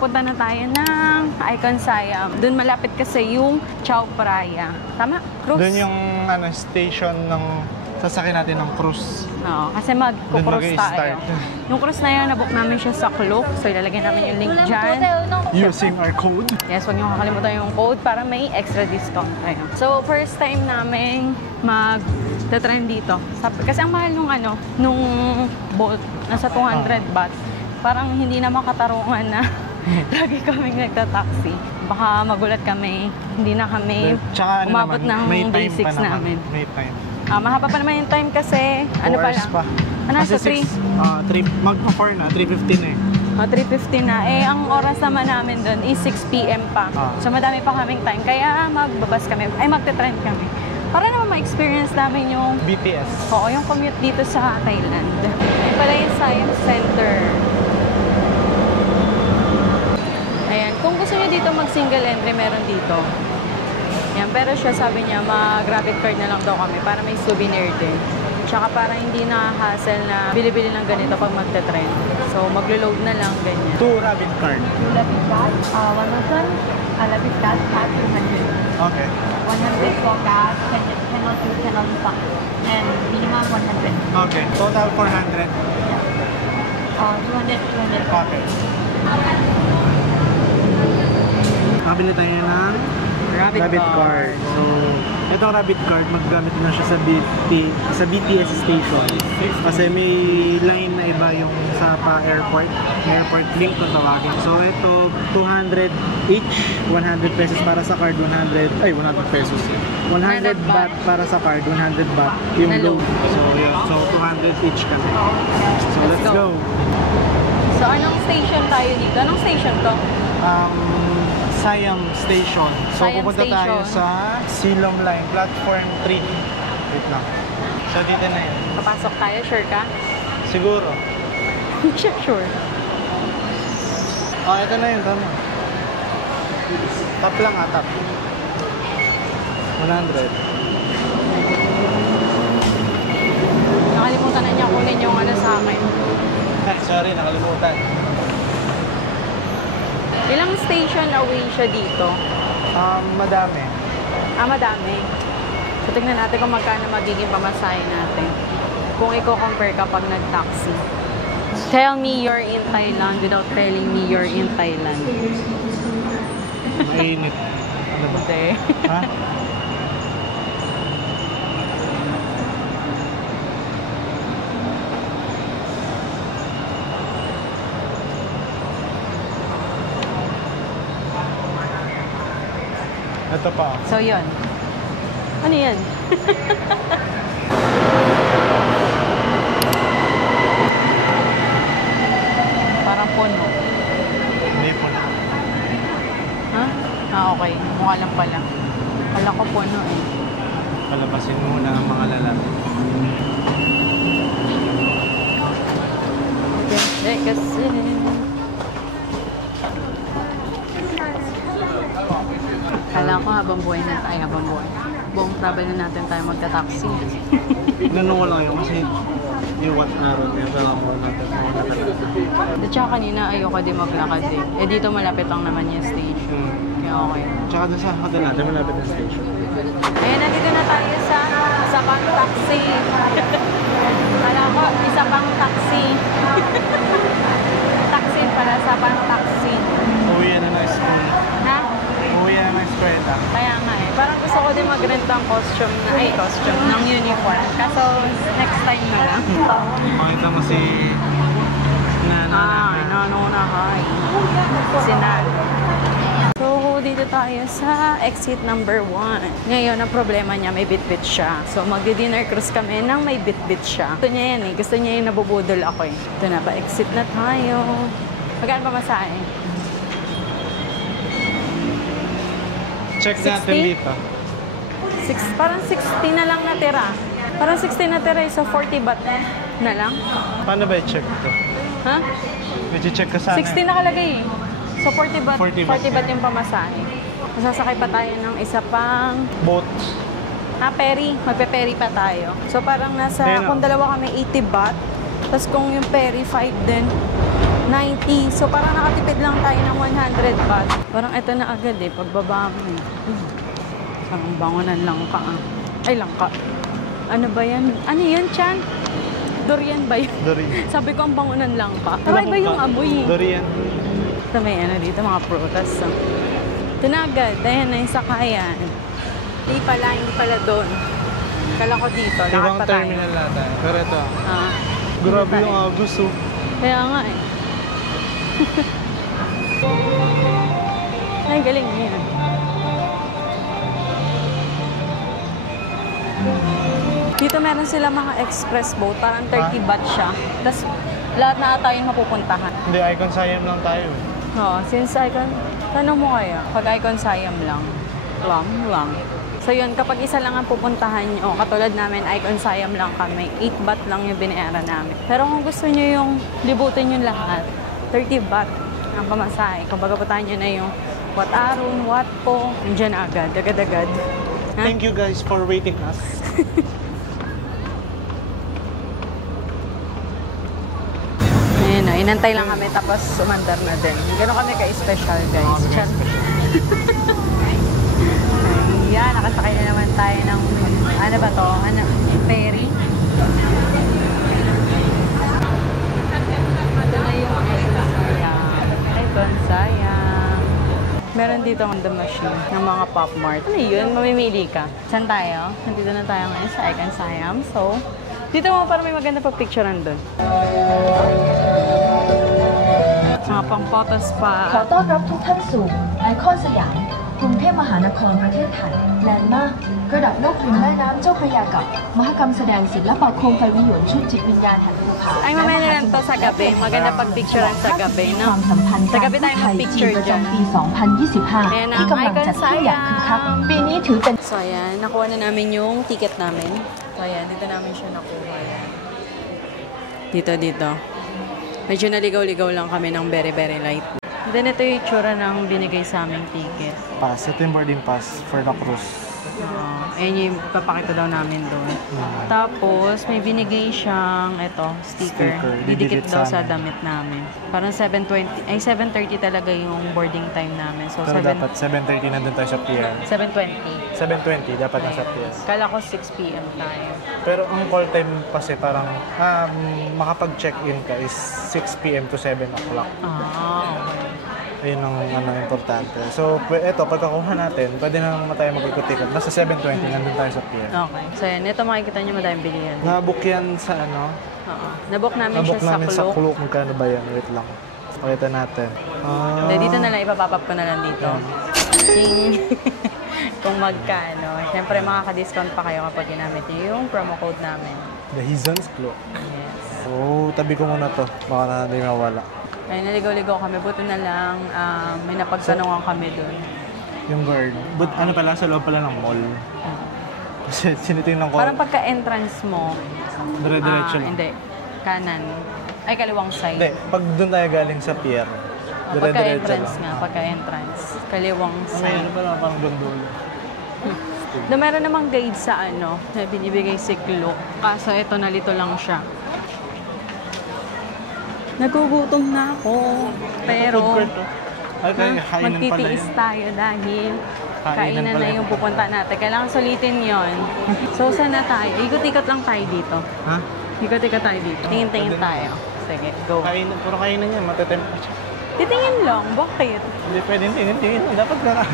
papunta na tayo ng Icon Siam. Doon malapit kasi yung Chao Phraya. Tama? Cruise? Doon yung station ng sasakyan natin ng cruise. Oo, kasi mag-cruise tayo. Yung cruise na yun, nabook namin siya sa Klook. So, ilalagay namin yung link dyan. Using our code. Yes, huwag niyo kakalimutan yung code para may extra discount tayo. So, first time namin mag-trend dito. Kasi ang mahal nung boat, nasa 200 baht. Parang hindi na makatarungan na lagi kaming nagta-taxi. Baka magulat kami, hindi na kami umabot ng day 6 namin. May time. Mahaba pa naman yung time kasi, ano pa lang? Pa. Nasa 3? Magpa-4 na, 3:15 eh. 3:15 na. Ang oras naman namin doon is 6 p.m. pa. So madami pa kaming time. Kaya magbabas kami, magte-trend kami. Para naman ma-experience namin yung BTS. Oo, yung commute dito sa Thailand. Ay pala yung Science Center. Ayan, kung gusto niyo dito mag-single entry, meron dito. Yan, pero siya sabi niya, mag-rabbit card na lang daw kami para may souvenir din. Tsaka para hindi na hassle na bili-bili ng ganito pag magte-trend. So, maglo-load na lang ganyan. 2 rabbit card. 2 rabbit card. 1,000 rabbit card, 200. Okay. 100 for gas, cannot use, cannot stock. And minimum 100. Okay. Total 400. 200. Okay. Nakabili tayo ng rabbit card. So, itong rabbit card, maggamit na siya sa BTS station. Kasi may line na iba yung sa airport link kung tawagin. So, ito, 200 each, 100 pesos para sa card, 100 pesos. 100 baht para sa card, 100 baht yung load. So, yeah, so 200 each kami. So, let's go. So, anong station tayo dito? Anong station to? Siam Station. So, Siam pupunta tayo Station. sa Silom Line, Platform 3. Wait lang. So, dito na yun. Papasok tayo, sure ka? Siguro. Hindi siya sure. Ito na yun. Tama. Tap lang tap. 100. Nakalimutan na niya kunin yung sa akin. Sorry, nakalimutan. Ilang station away siya dito? Madami. Madami. So, tignan natin kung magkano magiging pamasahe natin. Kung i-compare kapag nag-taxi. Tell me you're in Thailand without telling me you're in Thailand. Mainit. Ano ba? Hindi. Ha? Ito pa. So, yun. Ano yan? Parang puno. Hindi po na. Ha? Okay. Mukha lang pala. Kala ko puno eh. Palabasin muna ang mga lalaki. Hindi kasi... Kala ko habang buhay na tayo, habang buhay. Buong travel na natin tayo magta-taxi. Ganun ko lang yun kasi yung 1 hour niya pala mo natin At saka kanina ayoko din maglakad eh. Dito malapit lang naman yung station. Kaya okay. Tsaka doon sa hotel natin malapit ang station. Ayun, nandito na tayo sa isa pang taxi. Kala ko, isa pang taxi. Taxi para sa pang taxi. Uwi na ng school. Ha? Uwi na ng eskwela. Kaya nga eh. Parang gusto ko din mag-rent ng costume ng uniform. Kaso next time na lang. Makita mo si Nanonahay. Sinan. So, dito tayo sa exit number 1. Ngayon, ang problema niya, may bit-bit siya. So, magdi-dinner cruise kami nang may bit-bit siya. Gusto niya yan eh. Gusto niya yung nabubudol ako eh. Ito na ba? Exit na tayo. Magkano pa masahe? check 60? natin dito. Parang 60 na lang natira. Parang 60 natira, so 40 baht na lang. Paano ba i-check ito? Ha? I-check ka sana. 60 nakalagay eh. So 40 baht 40 baht yung pamasahe. Masasakay pa tayo ng isa pang Boat. ferry. Magpe-ferry pa tayo. So parang nasa, Ayun, kung dalawa kami 80 baht, tapos kung yung ferry 5 din, 90. So, parang nakatipid lang tayo ng 100 baht. Parang ito na agad eh, pagbaba mo eh. Parang bangunan lang ka ah. Ay, langka. Ano ba yan? Ano yan, Chan? Durian ba yun? Durian. Sabi ko ang bangunan lang pa. Try ba yung amoy? Durian. Ito may ano dito, mga prutas. So. Ito na agad. Ayan na yung sakayan. Hindi pala doon. Kala ko dito. Lahat Ibang pa tayo. terminal natin. Pero ito. Ah. Grabe Dito yung tayo. agos oh. Kaya nga eh. Ay, galing niya. Dito meron sila mga express boat. Parang 30 baht siya. Tapos lahat na ata yung mapupuntahan. Hindi, Icon Siam lang tayo eh. Oo, since Icon, tanong mo kaya, pag Icon Siam lang. So yun, kapag isa lang ang pupuntahan nyo, katulad namin, Icon Siam lang kami, 8 baht lang yung binayaran namin. Pero kung gusto nyo yung libutin yung lahat, 30 baht ang pamasahe. Kung bagaputan nyo na yung Wat Arun, Wat Po, nandiyan agad, agad-agad. Ha? Thank you guys for waiting us. Ayun na, inantay lang kami tapos sumandar na din. Gano'n kami ka-special guys. Chan. Ayan, nakasakay na naman tayo ng, ano ba to? Ano, ferry? Ito na yung Icon Siam. Icon Siam. Meron dito ang the machine ng mga Pop Mart. Ano yun? Mamimili ka. Saan tayo? Nandito na tayo ngayon sa Icon Siam. So, dito mo para may maganda pag-picturean doon. Mga pang-photos ขอ pa. ต้อนรับทุกท่านสู่ไอคอนสยามกรุงเทพมหานครประเทศไทยแลนด์มาร์คระดับโลกริมแม่น้ำเจ้าพระยากับมหกรรมแสดงศิลปะโคมไฟวิหยวนชุดจิตวิญญาณแห่งภูผา Ay, mamaya na lang to sa gabi. Maganda pag-picturean sa gabi, ค no? วามสัมพันธ์ Sa การ gabi ทูต tayo ไทยจีน mag-picture ประ dyan. จำปี 2025 ที่กำลังจัดขึ้นอย่างคึกคักปีนี้ถือเป็น So, ayan. Nakuha na namin yung ticket namin. So, ayan. Dito namin siya nakuha. Ayan. Dito. Medyo naligaw-ligaw lang kami ng very, very light. Then, ito yung itsura ng binigay sa aming ticket. Pass. Ito yung boarding pass for the cruise. Ayan yung papakita daw namin doon. Tapos, may binigay siyang, sticker. Sticker. Didikit Didikit daw sa sa damit namin. Parang 7:30 talaga yung boarding time namin. So, Pero dapat 7:30 nandun tayo sa pier. 7:20. 7:20 dapat nasa pier. Kala ko 6 p.m. tayo. Pero ang call time kasi parang makapag-check-in ka is 6 p.m. to 7 o'clock. Okay. Ayun ang importante. So, eto, pagkakuha natin, pwede na naman tayo mag-ikot-ikot. Basta 7:20, nandun tayo sa pier. Okay. So, yan. Ito makikita nyo madaming bilihan. Nabook yan sa ano? Oo. Nabook namin Nabook siya namin sa sa Klook. Klook. Magkano ba yan? Wait lang. Pakita natin. Hindi, dito na lang. Ipapapap ko na lang dito. Ching! Kung magkano. Siyempre, makaka-discount pa kayo kapag ginamit nyo yung promo code namin. The Hizan's Klook. Yes. Oh, tabi ko muna to. Baka na hindi mawala. Ay, naligaw-ligaw kami. Buti na lang, may napagtanungan kami dun. Yung guard. But ano pala, sa loob pala ng mall. Kasi sinitingnan ko. Parang pagka-entrance mo, Dire-diretso lang. hindi. Kanan. Ay, kaliwang side. Hindi, pag doon tayo galing sa pier, dire-diretso Pagka-entrance lang. nga, pagka-entrance. Kaliwang May side. ano pala, parang gondola. Na meron namang guide sa na binibigay si Klook. Kaso ito, nalito lang siya. Nagugutom na ako. Pero, Food court to. Ay, kaya kainan pala magtitiis yun. tayo dahil Kainan kainan pala na yun. yung pupunta natin. Kailangan sulitin yon. So, saan na tayo? Ikot-ikot lang tayo dito. Ha? Ikot-ikot tayo dito. Tingin-tingin tayo. Sige, go. Puro kainan yan, matetempt siya. Titingin lang. Bakit? Hindi pwedeng tingin. Dapat ka na.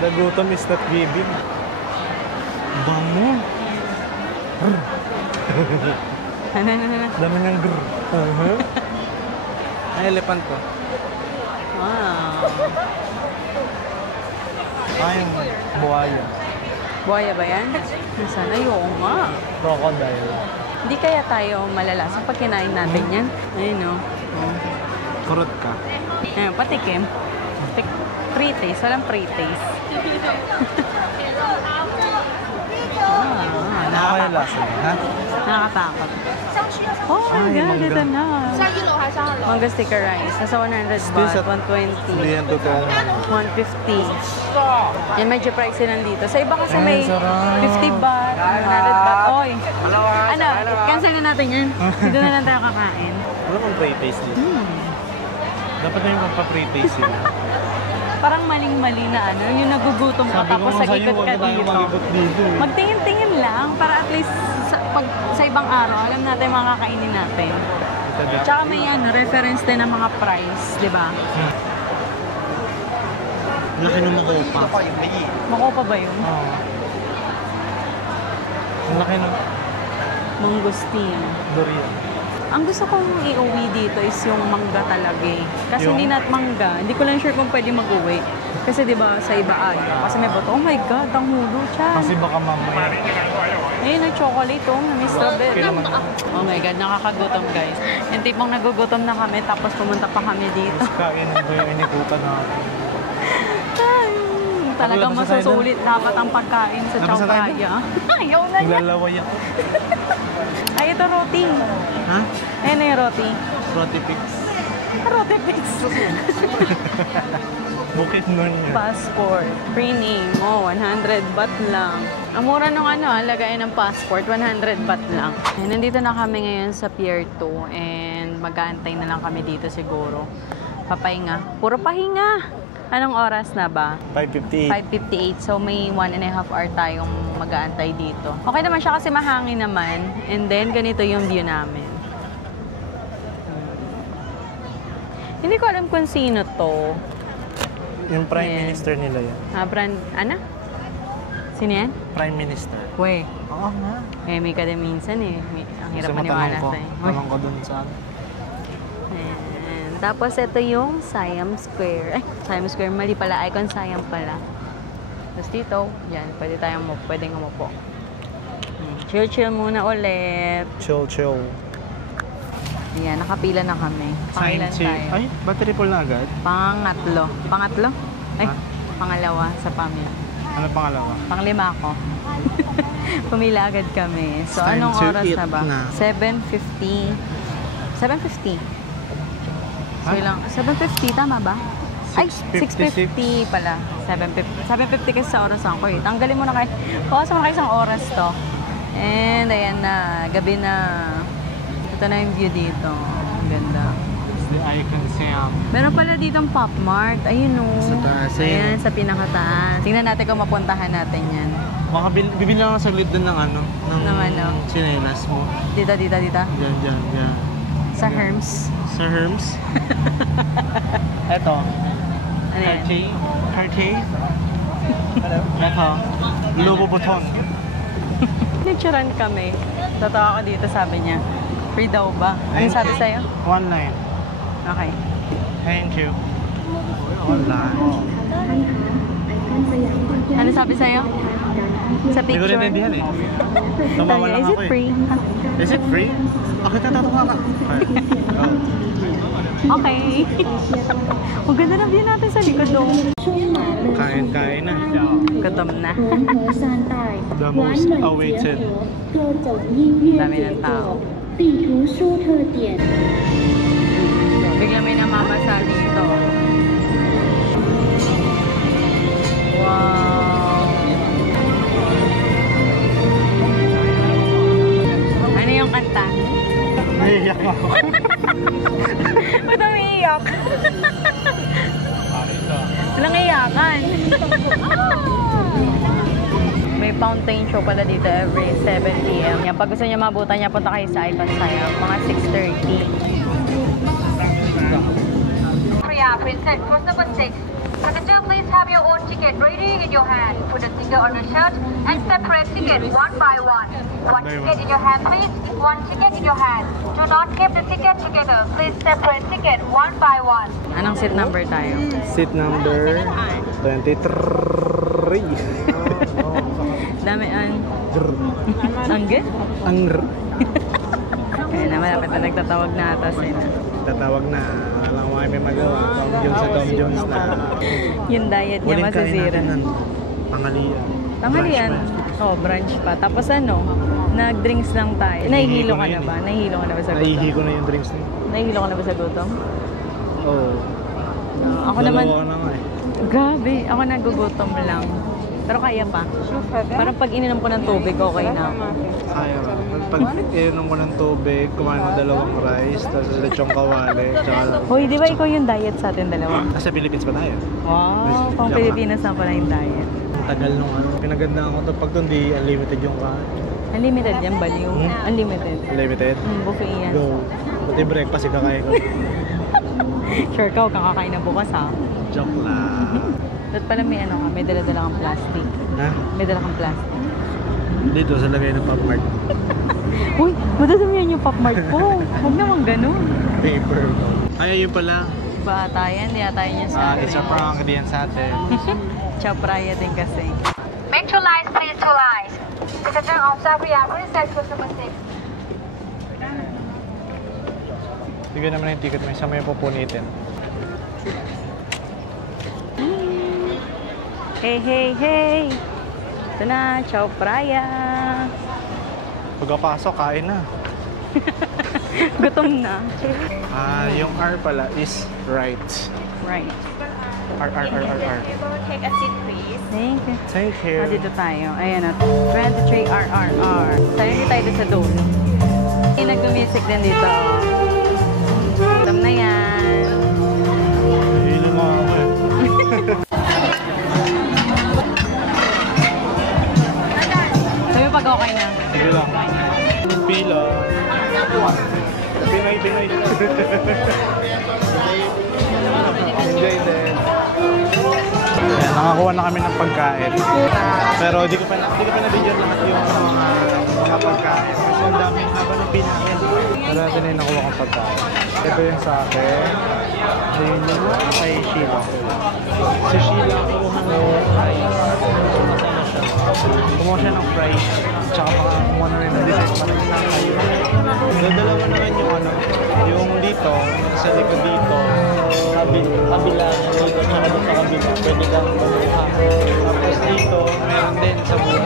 The gutom is not giving. Bango. Dami niyang grrr. Ay, elephant ko. Wow. Ay, buhaya. Buhaya ba yan? Sana yung nga. Crocodile. Hindi kaya tayo malalasa pag kinain natin yan. Ayun o. Oh. Kurot ka. Ayun, patikim. Pre-taste. Walang pre-taste. Ano kaya lasa niya, ha? Nakakatakot. Oh my Ay, God, mangga. ito na. 在1楼还是2楼？ Manga sticker rice. Nasa 100 Still baht, sa- 120, Hindi yan totoong ano. 150. Yan, medyo pricey lang dito. Sa iba kasi Ay, may sarap. 50 baht, 100 baht. Oy, ano, cancel na natin yan. Dito na lang tayo kakain. Wala mong pre-taste dito. Dapat na yung magpa-pre-taste yun. Parang maling-mali na ano, yung nagugutom ka Sabi ko tapos nga sa'yo, nag-ikot huwag ka na tayo dito. mag-ikot dito. eh. Magtingin-tingin lang para at least pag sa ibang araw, alam natin yung mga kakainin natin. Ito dito. Tsaka may ano, reference din ng mga price, di ba? Laki ng makopa. Makopa ba yun? Oo. Ang laki ng Mangustin. durian. Ang gusto kong iuwi dito is yung mangga talaga eh. Kasi Yung? hindi not mangga. Hindi ko lang sure kung pwede mag-uwi. Kasi di ba sa iba ayaw. Kasi may boto, oh my God, ang hulo siya. Kasi baka mamaya. Ayun, yung chocolate oh, may strawberry. Kailan Oh my God, nakakagutom guys. Yung tipong nagugutom na kami tapos pumunta pa kami dito. Kain ba yung inikutan natin? Ay, talagang Labas na tayo masusulit dapat ang pagkain sa Labas na tayo Chowkaya. Ayaw na niya. Naglalaway ako. Ay, ito roti. Ha? Ayun na yung roti. Roti pics. Roti fix. Bukit nun yun. Passport. Free name. Oh, 100 baht lang. Ang mura nung ano, lagayin ng passport, 100 baht lang. And nandito na kami ngayon sa Pier 2 and mag-aantay na lang kami dito siguro. Papahinga. Puro pahinga. Anong oras na ba? 5:58. 5:58. So may 1.5 hour tayong mag-aantay dito. Okay naman siya kasi mahangin naman. And then ganito yung view namin. Hindi ko alam kung sino to. Yung Prime Ayan. Minister nila yan. Brand, ano? Sino yan? Prime Minister. We. Oo nga. May ka din minsan eh. Ang hirap Gusto mo maniwala tanong ko. sa'yo. Tanong ko dun sa ano. Ayan. Tapos ito yung Siam Square. Ay, Siam Square. Mali pala. Icon Siam pala. Tapos dito, yan. Pwedeng umupo. Chill-chill muna ulit. Chill. Yan, nakapila na kami. Pangilan tayo? Ay, battery full na agad. Pangatlo. Pangatlo? Ay, Ha? pangalawa sa pamilya. Ano pangalawa? Panglima ko. Pumila agad kami. So, It's time anong to oras eat na ba? na. 7:50. 7:50. So, Ha? ilang? 7:50, tama ba? Ay, 6:56. 6:50 pala. 7:50 kasi sa orasan ko eh. Tanggalin mo na kayo. Bawasan mo na kayo isang oras to. And, ayan na. Gabi na. Ito na yung view dito. Ang ganda. The icon Siam. Meron pala ditong Pop Mart. Ayun o. Sa taas, eh. Ayan, sa pinakataas. Tingnan natin kung mapuntahan natin yan. Baka bibili lang ako saglit dun ng ano. Ng ano? Sinelas mo. Dito. Diyan. Sa Herms. Sir Herms. Eto. Ano yan? Cartier. Eto. Lobo Vuitton. Picturean kami. Totoo ako dito, sabi niya. Free daw ba? Ano sabi sa'yo? Online. Okay. Thank you. Online. Ano sabi sa'yo? Sa Hindi ko picture? rin naintindihan eh. Sabi Tumawa niya, lang is ako it eh. free? Is it free? Okay, tatawa ka. Okay. Ang ganda na view natin sa likod doon. Kain na. Gutom na. 和和善待， The 完 most 美 awaited. 结合，各种音乐 Dami ng 结 tao. 合，地图书特点。 Bigla may namamasa dito. Wow. Ano yung kanta? Naiiyak ako. Ba't umiiyak? Walang iyakan. May fountain show pala dito every 7 p.m. Yan, pag gusto niya mabutan niya, punta kayo sa Icon Siam, mga 6:30. Priya Princess, course number 6. Passenger, please have your own ticket ready in your hand. Put a sticker on your shirt and separate ticket one by one. One ticket in your hand, please. One ticket in your hand. Do not keep the ticket together. Please separate ticket one by one. Anong seat number tayo? Seat number 23. Dami Angge? Kaya na, malapit na nagtatawag na ata sila. Tatawag na. Alam mo ay may magawa. Tom Jones na. Yung diet niya Huling kain masisira. natin ng pangalian. Tanghalian. Brunch Oh, brunch pa. Tapos ano, nag-drinks lang tayo. Nahihilo ka na ba? Nahihilo ka na ba sa gutom? Naihi ko na yung drinks niya. Nahihilo ka na ba sa gutom? Oo. Ako naman, Dalawa ka na nga eh. grabe, ako nagugutom lang. Pero kaya pa. Parang pag ininom ko ng tubig, okay na ako. Kaya ba? Pag inom ko ng tubig, kumain ng dalawang rice, tapos lechong kawali, tsaka... Hoy, di ba ikaw yung diet sa atin dalawa? Nasa Philippines pa tayo. Wow, pang Pilipinas na pala yung diet. Tagal nung ano. Pinagandaan ko to pag doon di unlimited yung kain. Unlimited yan, baliw. Unlimited. Unlimited? Buffet yan. Go. Buti breakfast ikakain ko. Sure ka, huwag kang kakain na bukas ha. Joke lang. Dapat pala may ano ka, may dala-dala kang plastic. Ha? May dala kang plastic. Dito sa lagay ng Pop Mart. Uy, madadamihan yung Pop Mart ko. Huwag naman ganun. Paper. Ay, yun pala. Ba tayo, hindi tayo niya sa atin. It's a prank, hindi yan sa atin. Chapraya din kasi. Make two lines, please, two lines. Passenger of Sabria, Princess Customer 6. Bigyan naman yung ticket mo, isa mo yung pupunitin. Hey, hey, hey! Ito na, Chapraya! Pagkapasok, kain na. Gutom na. Yung R pala is right. Right. R. Take a seat, please. Thank you. Thank you. Dito tayo. Ayan na. 23 RRR. Tayo hindi tayo doon sa dole. May nag-music din dito. Gutom na yan. Hindi naman ako eh. Sabi pag okay na. Sige lang. Pila. Pinay. Enjoy din. Ayan, nakakuha na kami ng pagkain. Pero di ko pa na-video lahat yung mga pagkain. Kasi ang daming haba ng pinakin. Pero natin na yung nakuha kong pagkain. Ito yung sa akin. Ayun yung kay Sheila. Si Sheila, kumuha ng fries. Kumuha siya ng fries. Tsaka kumuha na rin ng dessert para sa kayo. Pero dalawa naman yung ano, yung dito, sa likod dito, kabila dito, tsaka doon sa kabila, pwede kang kumuha. Tapos dito, meron din sa buhay.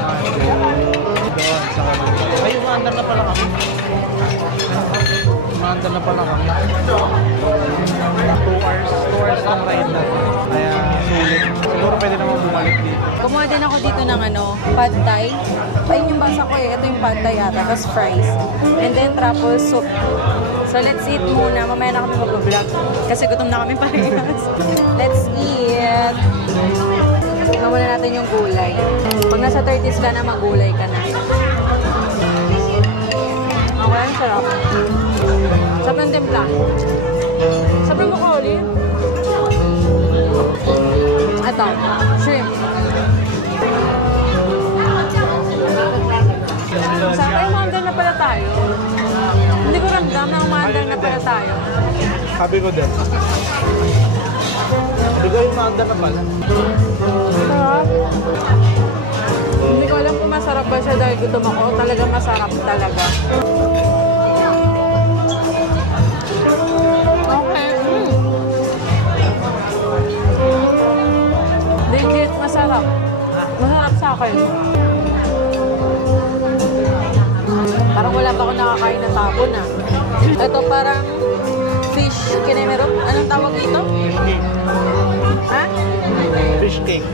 Doon, sa kabila. Ay, umaandar na pala kami. Umaandar na pala kami. 2 hours ng ride na. Kaya sulit. Siguro pwede naman bumalik dito. Kumuha din ako dito ng ano, pad thai. Ayun yung basa ko eh. Ito yung pad thai yata. Tapos fries. And then truffle soup. So let's eat muna. Mamaya na kami mag-vlog. Kasi gutom na kami parehas. Let's eat. Tingnan muna natin yung gulay. Pag nasa 30s ka na, magulay ka na. Okay, ang sarap. Sarap ng timpla. Sarap ng broccoli. Ito, shrimp. Sabi, umaandar na pala tayo. Hindi ko ramdam na umaandar na pala tayo. Sabi ko din. Sabi ko yung umaandar na pala. Sarap. Hindi ko alam kung masarap ba siya dahil gutom ako. Talaga masarap talaga. Okay. Legit, masarap. Masarap sa akin. Parang wala pa ako nakakain na tapon ah. Ito parang fish kinemero. Anong tawag dito? Fish cake. Ha? Fish cake.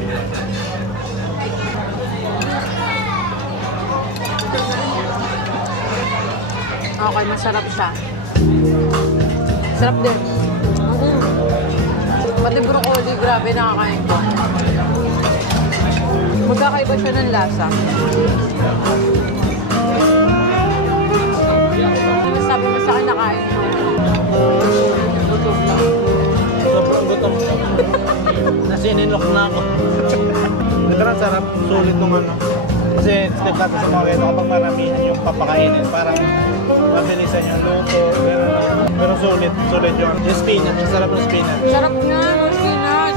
Okay, masarap siya. Sarap din. Pati broccoli, grabe nakakain ko. Magkakaiba siya ng lasa. Sabi mo sa akin nakain mo. Gutom lang. Sobrang gutom. Nasinilok na ako. Ito na sarap. Sulit nung ano. Kasi step natin sa mga ganito kapag maramihan yung papakainin. Parang mabilisan yung luto. Pero sulit. Sulit yung spinach. Sarap ng spinach. Sarap nga, spinach.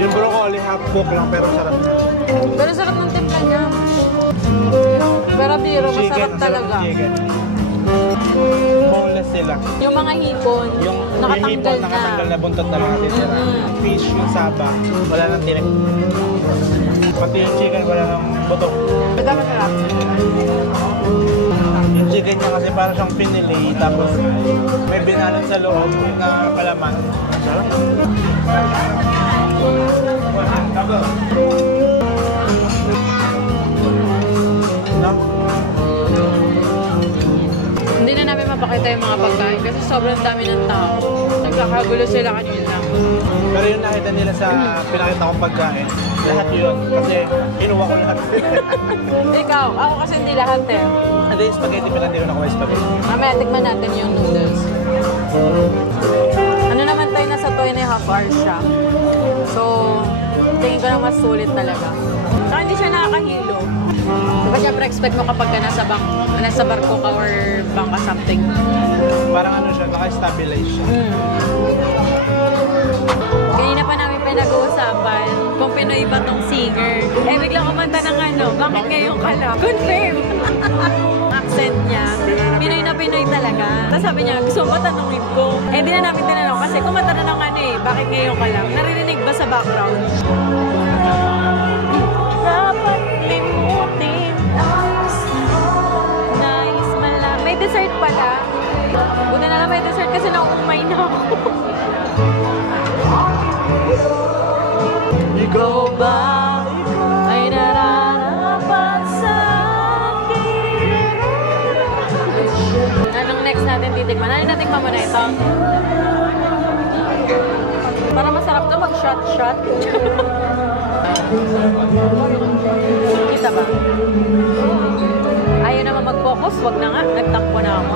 Yung broccoli half cook lang pero sarap na. Pero sarap ng timpla niya. Pero biro, masarap talaga. Boneless sila. Yung mga hipon, Yung nakatanggal hipon, nakatanggal na buntot na mga titira. Fish, yung saba, wala nang tinik. Pati yung chicken, wala nang buto. chicken niya kasi parang siyang pinilay, tapos may binalot sa loob na palaman. Sarap. Hindi na namin mapakita yung mga pagkain kasi sobrang dami ng tao. Nagkakagulo sila kanina. Pero yung nakita nila sa pinakita kong pagkain, lahat yun. Kasi kinuha ko lahat. Ikaw, ako kasi hindi lahat eh. Hindi yung spaghetti, pero hindi ko nakuha yung spaghetti. Mamaya, tikman natin yung noodles. Ano naman tayo, nasa 2.5 hours siya. So, tingin ko na mas sulit talaga. Saka hindi siya nakakahilo. Diba syempre expect mo kapag ka nasa barko ka or bangka something. Parang ano siya, naka-stabilize siya. Kanina pa namin pinag-uusapan kung Pinoy ba tong singer. Eh, biglang kumanta ng ano, bakit ngayon ka lang? Confirm! Accent niya, Pinoy talaga. Tapos sabi niya, gusto mo tanungin ko. Eh, di na namin tinanong kasi kumanta na ng ano eh, bakit ngayon ka lang? Naririnig ba sa background? Dapat limutin. Nice mala. May dessert pala. Buti na lang may dessert kasi nauumay na ako. Ikaw ba ay nararapat sa akin? Anong next natin titikman? Ano natikman mo na ito? Para masarap to mag-shot-shot. Kita ba? Ayaw naman mag-focus. Wag na nga. Nagtakbo na ako.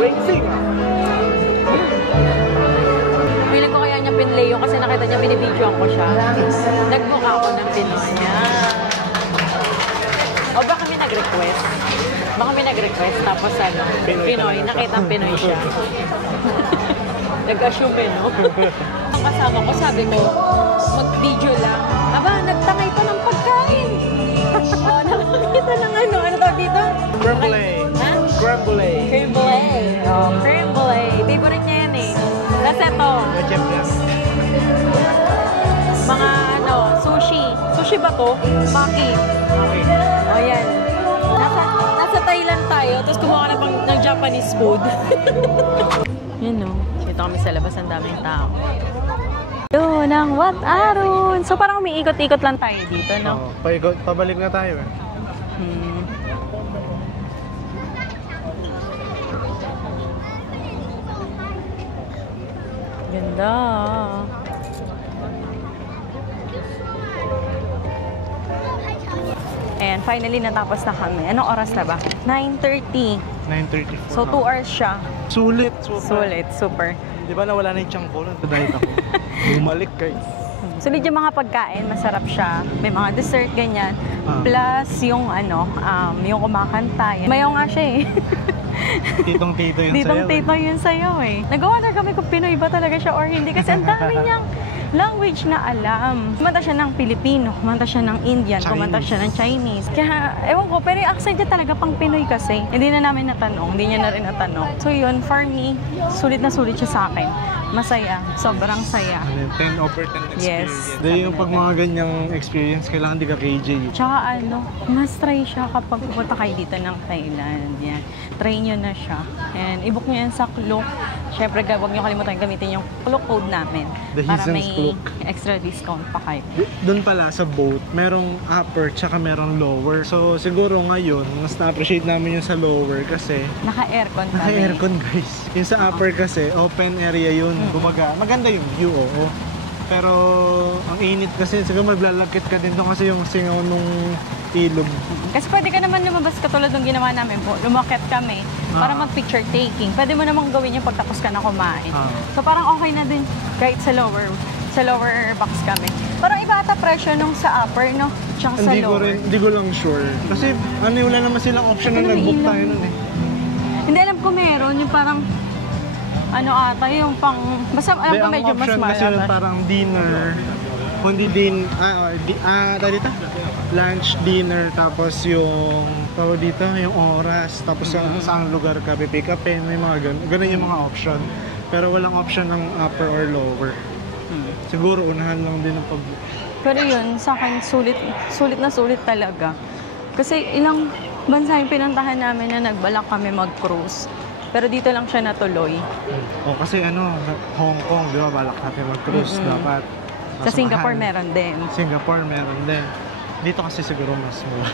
Racing! Feeling ko kaya niya pinlay yun kasi nakita niya binibidyoan ko siya. Nagmukha ako ng Pinoy. O baka may nag-request. Baka may nag-request tapos ano, Pinoy. Nakita ang Pinoy siya. Nag-assume eh, no? Ang kasama ko, sabi ko, mag-video lang. Aba, nagtangay pa ng pagkain. O, nakakita ng ano. Ano tawag dito? Creme Ha? Creme brulee. Creme brulee. Oh, creme brulee. Favorite niya yan eh. Tapos ito, mga ano, sushi. Sushi ba to? Maki. Okay. O yan. Nasa Thailand tayo, tapos kumuha ka na ng Japanese food. Yun no. Dito kami sa labas, ang daming tao. Doon ang Wat Arun. So parang umiikot-ikot lang tayo dito, no? Pabalik na tayo eh. Ganda. And finally, natapos na kami. Anong oras na ba? 9:30. 9:34. So, 2 hours siya. Sulit. Super. Sulit. Super. Di ba nawala na yung chunk ko? Nagda-diet ako. Bumalik guys. Sulit yung mga pagkain. Masarap siya. May mga dessert, ganyan. Plus, yung ano, yung kumakanta. Mayaw nga siya eh. Titong-tito yun Titong-tito yun sa'yo eh. Nag-wonder kami kung Pinoy ba talaga siya or hindi. Kasi ang dami niyang language na alam. Kumanta siya ng Pilipino, kumanta siya ng Indian, kumanta siya ng Chinese. Kaya, ewan ko, pero yung accent niya talaga pang Pinoy kasi. Hindi na namin natanong, hindi niya na rin natanong. So yun, for me, sulit na sulit siya sa akin. Masaya, sobrang saya. 10 over 10 experience. Yes. Dahil yung pag mga ganyang experience, kailangan di ka KJ. Tsaka ano, must try siya kapag pupunta kayo dito ng Thailand. Yan. Try nyo na siya. And i-book nyo yan sa Klook. Siyempre, huwag nyo kalimutan gamitin yung Klook code namin. The para Hisans may Klook. extra discount pa kayo. Doon pala sa boat, merong upper tsaka merong lower. So siguro ngayon, mas na-appreciate namin yung sa lower kasi Naka-aircon kami. naka-aircon guys. Yung sa upper kasi, open area yun. Kumbaga, maganda yung view, oo. Pero ang init kasi, siguro maglalakit ka din doon kasi yung singaw nung ilog. Kasi pwede ka naman lumabas katulad ng ginawa namin po. Lumakit kami para mag-picture taking. Pwede mo namang gawin yung pagtapos ka na kumain. So parang okay na din kahit sa lower box kami. Parang iba ata presyo nung sa upper, no? Tsaka sa lower. Hindi ko lang sure. Kasi wala naman silang option na nag-book tayo nun eh. Hindi alam ko meron yung parang ano ata yung pang basta alam ko medyo mas mahal kasi nun parang dinner, kundi dito lunch, dinner, tapos yung tawag dito, yung oras, tapos saan lugar ka pipick upin, may mga ganun yung mga option. Pero walang option ng upper or lower. Siguro unahan lang din ang pag. Pero yun, sa akin sulit na sulit talaga. Kasi bansa yung pinuntahan namin na nagbalak kami mag-cruise. Pero dito lang siya natuloy. Kasi Hong Kong, di ba, balak natin mag-cruise dapat. Sa Singapore meron din. Singapore meron din. Dito kasi siguro mas mura.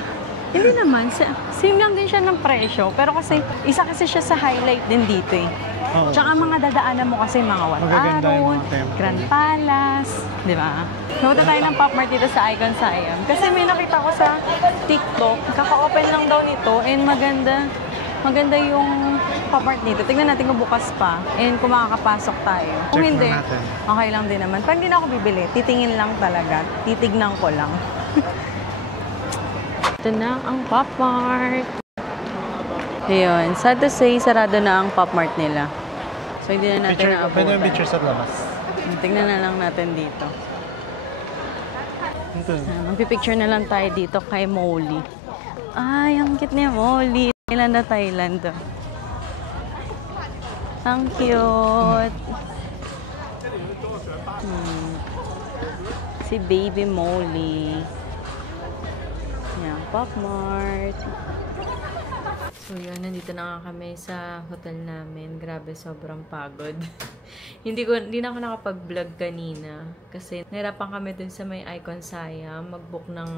Hindi naman. Same lang din siya ng presyo. Pero kasi, isa kasi siya sa highlight din dito eh. Oo. Tsaka mga dadaanan mo kasi mga Magaganda yung Wat-Arun, mga temple. Grand Palace, di ba? Punta tayo ng Pop Mart dito sa Icon Siam. Kasi may nakita ko sa TikTok, kaka-open lang daw nito and maganda yung Pop Mart dito. Tingnan natin kung bukas pa and kung makakapasok tayo. Kung Check hindi, na natin. okay lang din naman. Pag hindi na ako bibili, titingin lang talaga. Titignan ko lang. Ito na ang Pop Mart. Ayun, sad to say, sarado na ang Pop Mart nila. So, hindi na natin Pwede naabutan. yung picture sa labas. Tingnan na lang natin dito. Ito. Magpipicture na lang tayo dito kay Molly. Ay, ang cute ni Molly. Thailand na Thailand. Ang cute. Si Baby Molly. Yan, Pop Mart. So yun, nandito na nga kami sa hotel namin. Grabe, sobrang pagod. Hindi na ako nakapag-vlog kanina. Kasi nahirapan kami dun sa may Icon Siam mag-book ng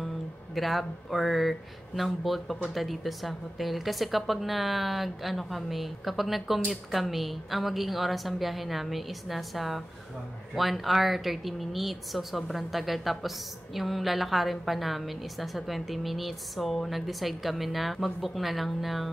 Grab or ng Bolt papunta dito sa hotel. Kasi kapag nag-commute kami, ang magiging oras ng biyahe namin is nasa 1 hour, 30 minutes. So, sobrang tagal. Tapos, yung lalakarin pa namin is nasa 20 minutes. So, nag-decide kami na mag-book na lang ng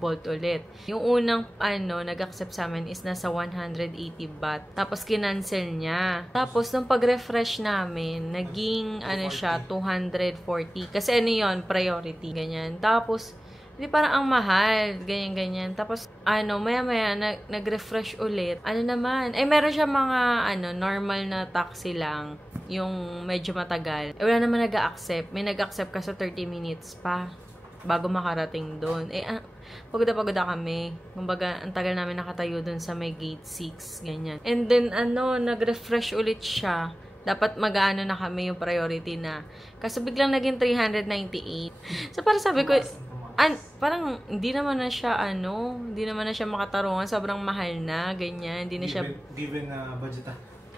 Bolt ulit. Yung unang, nag-accept sa amin is nasa 180 baht. Tapos, kinancel niya. Tapos, nung pag-refresh namin, naging, siya, 240. Kasi, yon priority, ganyan. Tapos, hindi parang ang mahal, ganyan-ganyan. Tapos, maya-maya, nag-refresh ulit. Meron siya mga, normal na taxi lang. Yung medyo matagal. Wala naman nag-accept. May nag-accept ka sa 30 minutes pa bago makarating doon. Pagod na kami. Kumbaga, ang tagal namin nakatayo doon sa may gate 6, ganyan. And then, nag-refresh ulit siya. Dapat mag-ano na kami yung priority na. Kaso biglang naging 398. So, parang sabi ko, parang hindi naman na siya makatarungan, sobrang mahal na, ganyan, hindi na siya Given na budget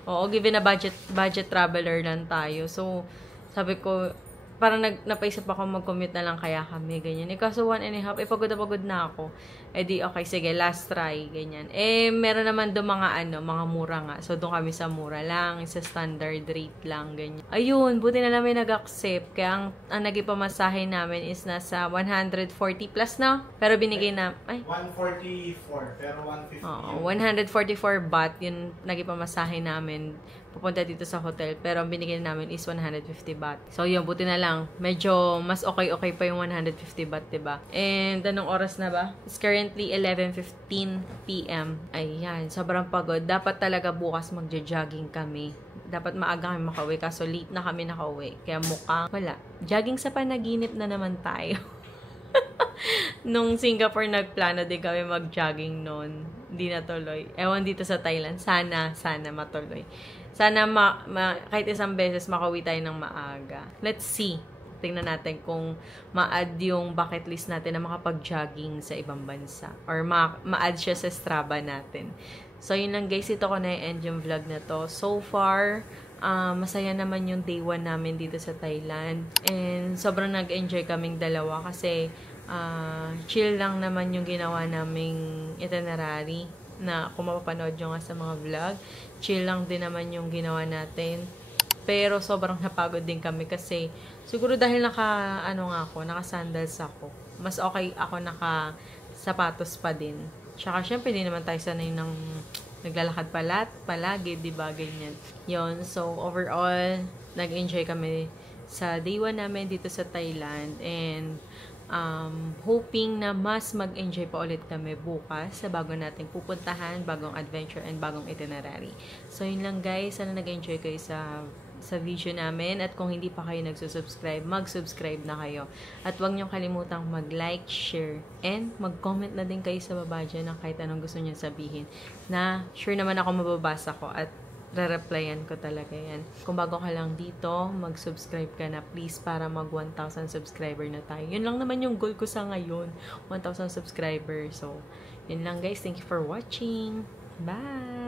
Oo, given na budget traveler lang tayo. So, sabi ko, parang napaisip ako mag-commute na lang kaya kami, ganyan. Kaso 1.5, pagod na ako. Okay, sige, last try, ganyan. Meron naman doon mga mura nga. So, doon kami sa mura lang, sa standard rate lang, ganyan. Ayun, buti na namin nag-accept. Kaya ang nagipamasahe namin is nasa 140 plus na. Pero binigay na, 144, pero 150. Oo, 144 baht, yun nagipamasahe namin pupunta dito sa hotel. Pero ang binigay namin is 150 baht. So, yun, buti na lang. Medyo mas okay pa yung 150 baht, diba? And, anong oras na ba? It's currently 11:15 p.m. Ayan, sobrang pagod. Dapat talaga bukas magja-jogging kami. Dapat maaga kami makauwi, kaso late na kami nakauwi. Kaya mukhang wala. Jogging sa panaginip na naman tayo. Nung Singapore, nagplano din kami mag-jogging noon. Hindi natuloy. Ewan dito sa Thailand. Sana matuloy. Sana kahit isang beses makauwi tayo ng maaga. Let's see. Tingnan natin kung ma-add yung bucket list natin na makapag-jogging sa ibang bansa. Or ma-add siya sa Strava natin. So, yun lang guys. Ito ko na-end yung vlog na to. So far, masaya naman yung day 1 namin dito sa Thailand. And sobrang nag-enjoy kaming dalawa kasi chill lang naman yung ginawa naming itinerary na kung mapapanood nyo nga sa mga vlog. Chill lang din naman yung ginawa natin. Pero sobrang napagod din kami kasi siguro dahil naka-sandals ako. Mas okay ako naka-sapatos pa din. Tsaka syempre di naman tayo sanay ng naglalakad palagi, diba? Ganyan. Yun. So, overall, nag-enjoy kami sa day 1 namin dito sa Thailand. And hoping na mas mag-enjoy pa ulit kami bukas sa bago nating pupuntahan, bagong adventure and bagong itinerary. So, yun lang guys. Sana nag-enjoy kayo sa video namin. At kung hindi pa kayo nagsusubscribe, mag-subscribe na kayo. At huwag niyong kalimutang mag-like, share, and mag-comment na din kayo sa baba dyan ng kahit anong gusto niyo sabihin. Na sure naman ako mababasa ko at re-replyan ko talaga yan. Kung bago ka lang dito, mag-subscribe ka na please para mag 1,000 subscriber na tayo. Yun lang naman yung goal ko sa ngayon, 1,000 subscribers. So, yun lang guys. Thank you for watching. Bye!